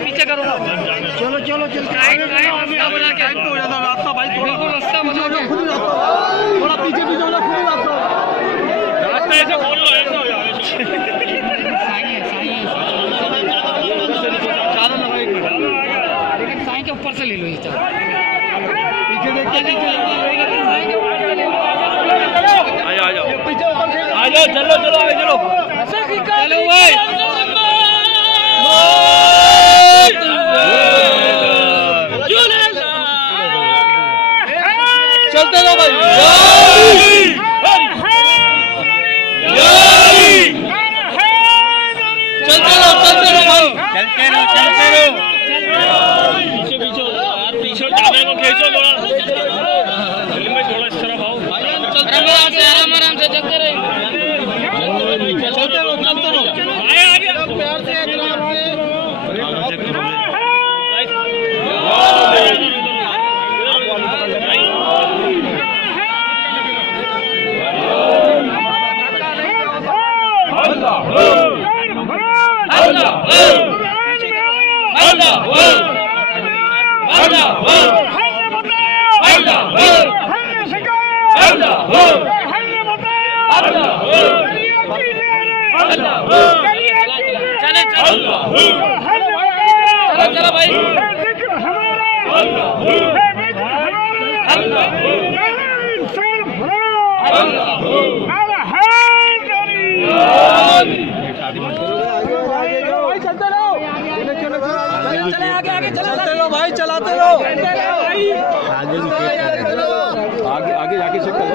पीछे करो। चलो चलो चल रास्ता बना के हो जाता रास्ता भाई, थोड़ा रास्ता बना के थोड़ा पीछे पीछे हो जा, खुद रास्ता ऐसे खोल लो, ऐसे हो जाए। चारों लगा एक मिनट, लेकिन साईं के ऊपर से ले लो ये चार, पीछे देख के आ जाओ चलो चलो चलो चलो भाई, चलते रहो भाई, चलते रहो भाई, चलते रहो पीछे पीछे यार, पीछे कैमरे को खींचो थोड़ा, फिल्म में थोड़ा इस तरफ आओ, आराम से चलते रहे, चलते रहो आगे प्यार से चलो भाई, चलते रहो भाई, चलाते रहो आगे आगे जाके चेक करो।